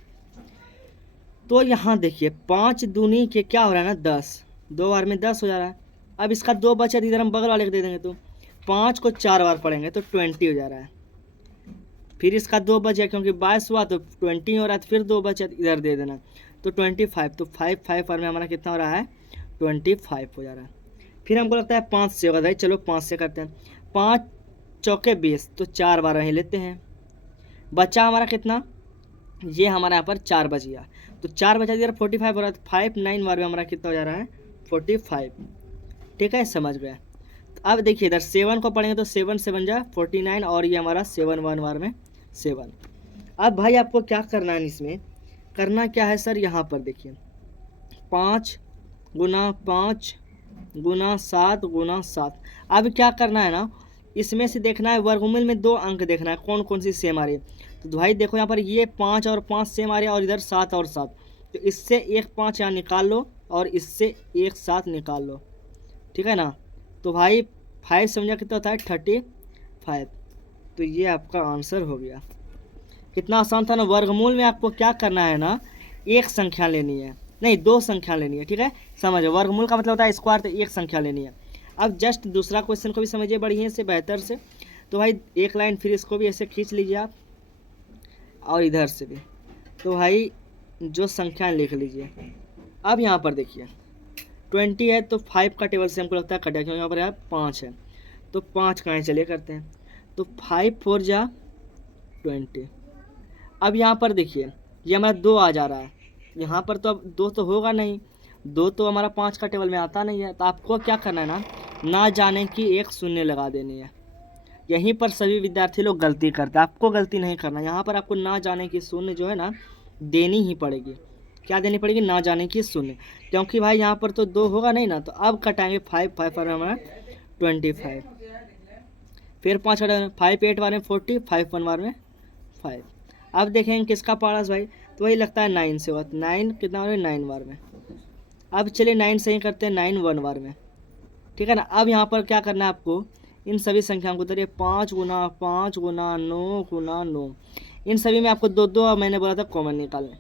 तो यहाँ देखिए 5 दूनी के क्या हो रहा है ना 10, 2 बार में 10 हो जा रहा है। अब इसका 2 बचा, इधर हम बगल वाले को दे देंगे, तो 5 को 4 बार पढ़ेंगे तो 20 हो जा रहा है। फिर इसका 2 बचा क्योंकि 22 हुआ तो 20 हो रहा है, तो फिर 2 बचा इधर दे देना तो 25, तो 5 बार में हमारा कितना हो रहा है, 25 हो जा रहा है। फिर हमको लगता है 5 से होगा भाई, चलो 5 से करते हैं। 5 चौके 20, तो 4 बार वहीं लेते हैं। बचा हमारा कितना, ये हमारा यहाँ पर 4 बच गया, तो 4 बचा इधर 45 हो रहा है, तो 5 9 बार में हमारा कितना हो जा रहा है, 45। ठीक है, समझ गए। तो अब देखिए इधर 7 को पढ़ेंगे तो 7 से बन जाए 49, और ये हमारा 7 1 बार में 7। अब भाई आपको क्या करना है, इसमें करना क्या है सर, यहाँ पर देखिए 5 गुना 5 गुना 7 गुना 7। अब क्या करना है ना, इसमें से देखना है वर्गमूल में 2 अंक देखना है कौन कौन सी सेम आ रही है। तो भाई देखो यहाँ पर ये 5 और 5 सेम आ रही है, और इधर 7 और 7, तो इससे एक 5 यहाँ निकाल लो और इससे एक 7 निकाल लो। ठीक है ना, तो भाई 5 समझा कितना होता है 35, तो ये आपका आंसर हो गया। कितना आसान था ना। वर्गमूल में आपको क्या करना है ना, एक संख्या लेनी है, नहीं 2 संख्या लेनी है। ठीक है, समझो वर्गमूल का मतलब होता है स्क्वायर, तो एक संख्या लेनी है। अब जस्ट दूसरा क्वेश्चन को भी समझिए बढ़िया से, बेहतर से। तो भाई एक लाइन फिर इसको भी ऐसे खींच लीजिए आप, और इधर से भी, तो भाई जो संख्या लिख लीजिए। अब यहाँ पर देखिए 20 है, तो 5 का टेबल से हमको लगता है कटा, क्योंकि यहाँ पर है 5 है, तो 5 का चलिए करते हैं, तो 5 4 जा 20। अब यहाँ पर देखिए ये हमारा 2 आ जा रहा है, यहाँ पर तो अब 2 तो होगा नहीं, 2 तो हमारा 5 का टेबल में आता नहीं है। तो आपको क्या करना है ना जाने की एक शून्य लगा देनी है। यहीं पर सभी विद्यार्थी लोग गलती करते हैं, आपको गलती नहीं करना। यहाँ पर आपको ना जाने की शून्य जो है ना देनी ही पड़ेगी। क्या देनी पड़ेगी, ना जाने की शून्य, क्योंकि भाई यहाँ पर तो 2 होगा नहीं ना। तो अब कटाएंगे 5 पर हमारा 25, फिर 5 कटाएंगे 5 8 बार में 40, 5 1 बार में 5। अब देखेंगे किसका पारस भाई, तो वही लगता है 9 से होगा, 9 कितना बार में 9 बार में। अब चलिए 9 से ही करते हैं, 9 1 बार में। ठीक है ना, अब यहाँ पर क्या करना है आपको, इन सभी संख्याओं को उतरिए, 5 गुना 5 गुना 9 गुना 9। इन सभी में आपको 2 2 मैंने बोला था कॉमन निकालें,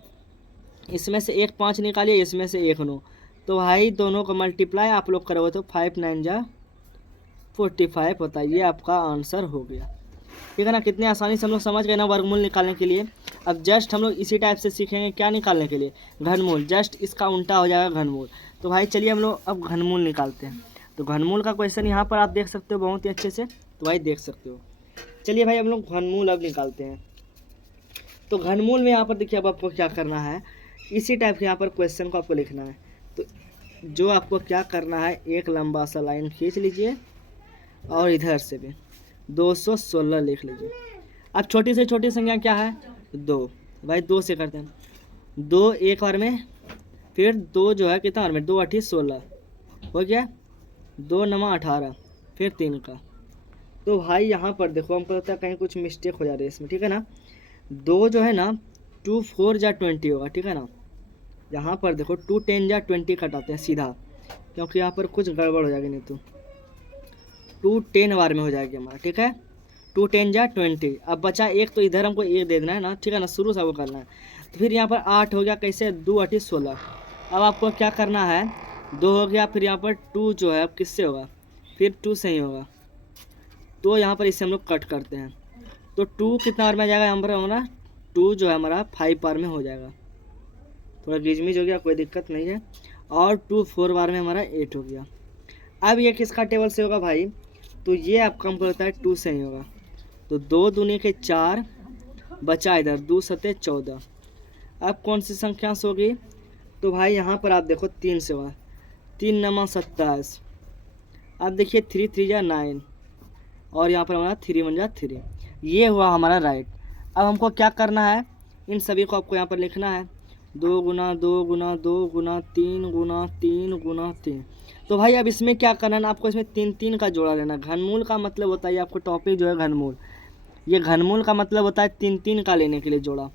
इसमें से एक 5 निकालिए, इसमें से एक 9, तो भाई दोनों को मल्टीप्लाई आप लोग करोगे तो 5 9 जा 45 होता है। ये आपका आंसर हो गया। ठीक है ना, कितने आसानी से हम लोग समझ गए ना वर्गमूल निकालने के लिए। अब जस्ट हम लोग इसी टाइप से सीखेंगे क्या निकालने के लिए, घनमूल। जस्ट इसका उल्टा हो जाएगा घनमूल। तो भाई चलिए हम लोग अब घनमूल निकालते हैं। तो घनमूल का क्वेश्चन यहाँ पर आप देख सकते हो बहुत ही अच्छे से, तो भाई देख सकते हो। चलिए भाई हम लोग घनमूल अब निकालते हैं। तो घनमूल में यहाँ पर देखिए अब आपको क्या करना है, इसी टाइप के यहाँ पर क्वेश्चन को आपको लिखना है। तो जो आपको क्या करना है, एक लंबा सा लाइन खींच लीजिए और इधर से भी 216 लिख लीजिए। अब छोटी से छोटी संख्या क्या है, 2। भाई 2 से करते हैं, 2 एक बार में, फिर 2 जो है कितना बार में, 2 8 16 हो गया, 2 9 18, फिर 3 का। तो भाई यहाँ पर देखो हमको लगता है कहीं कुछ मिस्टेक हो जा रही है इसमें। ठीक है ना, 2 जो है ना 2 4 जा 20 होगा। ठीक है ना, यहाँ पर देखो 2 10 जा 20 कटाते हैं सीधा, क्योंकि यहाँ पर कुछ गड़बड़ हो जाएगी, नहीं तो 2 10 बार में हो जाएगी हमारा। ठीक है, 2 10 जा 20। अब बचा एक, तो इधर हमको एक दे देना है ना। ठीक है ना, शुरू से वो करना है। तो फिर यहाँ पर 8 हो गया, कैसे 2 8 16। अब आपको क्या करना है, 2 हो गया, फिर यहाँ पर 2 जो है अब किससे होगा, फिर 2 से ही होगा। तो यहाँ पर इससे हम लोग कट करते हैं, तो 2 कितना बार में आ जाएगा यहाँ पर हमारा, 2 जो है हमारा 5 बार में हो जाएगा। थोड़ा गिजमिज हो गया, कोई दिक्कत नहीं है। और 2 4 बार में हमारा 8 हो गया। अब ये किसका टेबल से होगा भाई, तो ये आपका हमको लगता है 2 से ही होगा। तो 2 दूनी के 4, बचा इधर 2 7 14। अब कौन सी संख्या से होगी, तो भाई यहाँ पर आप देखो 3 से होगा, 3 9 27। अब देखिए 3 3 जा 9, और यहाँ पर हमारा 3 1 जा 3। ये हुआ हमारा राइट। अब हमको क्या करना है, इन सभी को आपको यहाँ पर लिखना है, 2 गुना 2 गुना 2 गुना 3 गुना 3 गुना 3। तो भाई अब इसमें क्या करना है ना, आपको इसमें 3 का जोड़ा लेना। घनमूल का मतलब होता है, आपको टॉपिक जो है घनमूल, ये घनमूल का मतलब होता है 3 का लेने के लिए जोड़ा।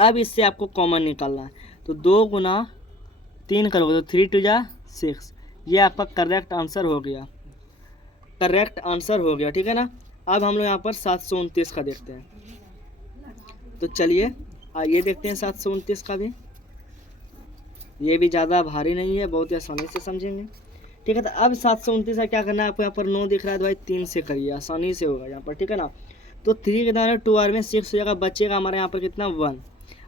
अब इससे आपको कॉमन निकालना है, तो 2 गुना 3 करोगे तो 3 2 जा 6। ये आपका करेक्ट आंसर हो गया, करेक्ट आंसर हो गया, ठीक है ना। अब हम लोग यहाँ पर 729 का देखते हैं। तो चलिए आइए देखते हैं 729 का भी। ये भी ज़्यादा भारी नहीं है, बहुत ही आसानी से समझेंगे, ठीक है। तो अब 729 का क्या करना है, आपको यहाँ पर 9 दिख रहा है तो भाई 3 से करिए, आसानी से होगा यहाँ पर, ठीक है ना। तो 3 कितना है 2 आवर में 6 हो जाएगा, बचेगा हमारे यहाँ पर कितना 1।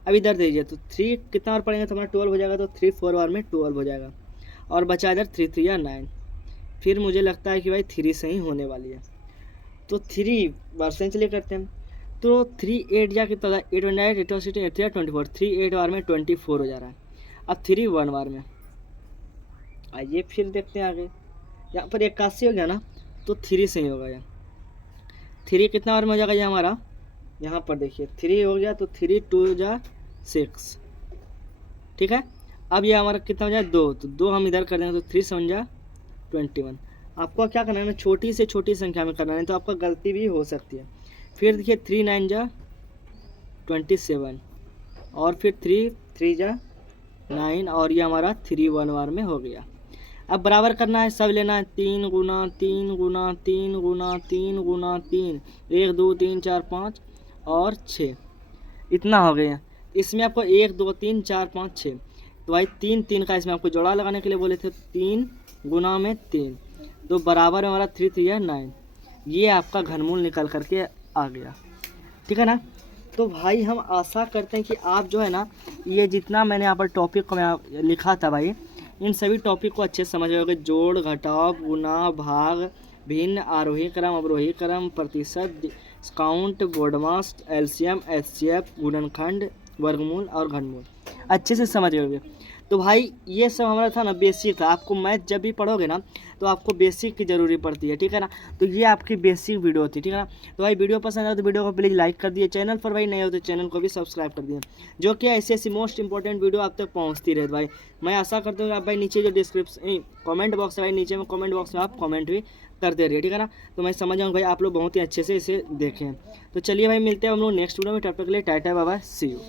अब इधर दीजिए, तो 3 कितना और पड़ेंगे तो हमारा 12 हो जाएगा, तो 3 4 आवर में 12 हो जाएगा, और बचा इधर 3 3 या 9। फिर मुझे लगता है कि भाई 3 से ही होने वाली है, तो 3 बार से चलिए करते हैं। तो 3 8 जा कितना 8 8 8 8 24, 3 8 बार में 24 हो जा रहा है। अब 3 1 बार में, आइए फिर देखते हैं आगे। यहाँ पर 81 हो गया ना, तो 3 से ही होगा यहाँ। 3 कितना बार में हो जाएगा ये हमारा, यहाँ पर देखिए 3 हो गया, तो 3 2 जा 6, ठीक है। अब ये हमारा कितना हो जाए 2, तो 2 हम इधर कर देंगे, तो 3 7 जा 21। आपको क्या करना है ना, छोटी से छोटी संख्या में करना है, तो आपका गलती भी हो सकती है। फिर देखिए 3 9 जा 27, और फिर 3 3 जा 9, और ये हमारा 3 1 बार में हो गया। अब बराबर करना है, सब लेना है, 3 गुना 3 गुना 3 गुना 3 गुना 3, 1 2 3 4 5 और 6, इतना हो गया। इसमें आपको 1 2 3 4 5 6, तो भाई 3 3 का इसमें आपको जोड़ा लगाने के लिए बोले थे, 3 गुना में 3, तो बराबर में हमारा 3 3 या 9। ये आपका घनमूल निकल करके आ गया, ठीक है ना। तो भाई हम आशा करते हैं कि आप जो है ना, ये जितना मैंने यहाँ पर टॉपिक को मैं लिखा था भाई, इन सभी टॉपिक को अच्छे से समझ गए। जोड़, घटाव, गुना, भाग, भिन्न, आरोही क्रम, अवरोही क्रम, प्रतिशत, काउंट, बोडमास, एलसीएम, एचसीएफ, गुणनखंड, वर्गमूल और घनमूल अच्छे से समझ गए। तो भाई ये सब हमारा था ना बेसिक था। आपको मैथ जब भी पढ़ोगे ना, तो आपको बेसिक की ज़रूरी पड़ती है, ठीक है ना। तो ये आपकी बेसिक वीडियो थी, ठीक है ना। तो भाई वीडियो पसंद आए तो वीडियो को प्लीज़ लाइक कर दिए, चैनल पर भाई नए हो तो चैनल को भी सब्सक्राइब कर दिए, जो कि ऐसी ऐसी मोस्ट इंपॉर्टेंट वीडियो आप तक पहुँचती रहे भाई। मैं आशा करता हूँ आप भाई नीचे जो डिस्क्रिप्शन कमेंट बॉक्स है भाई, नीचे में कमेंट बॉक्स में आप कमेंट भी करते रहिए, ठीक है ना। तो मैं समझ जाऊँ भाई आप लोग बहुत ही अच्छे से इसे देखें। तो चलिए भाई मिलते हैं हम लोग नेक्स्ट वीडियो में, तब तक के लिए tata bye bye, see you.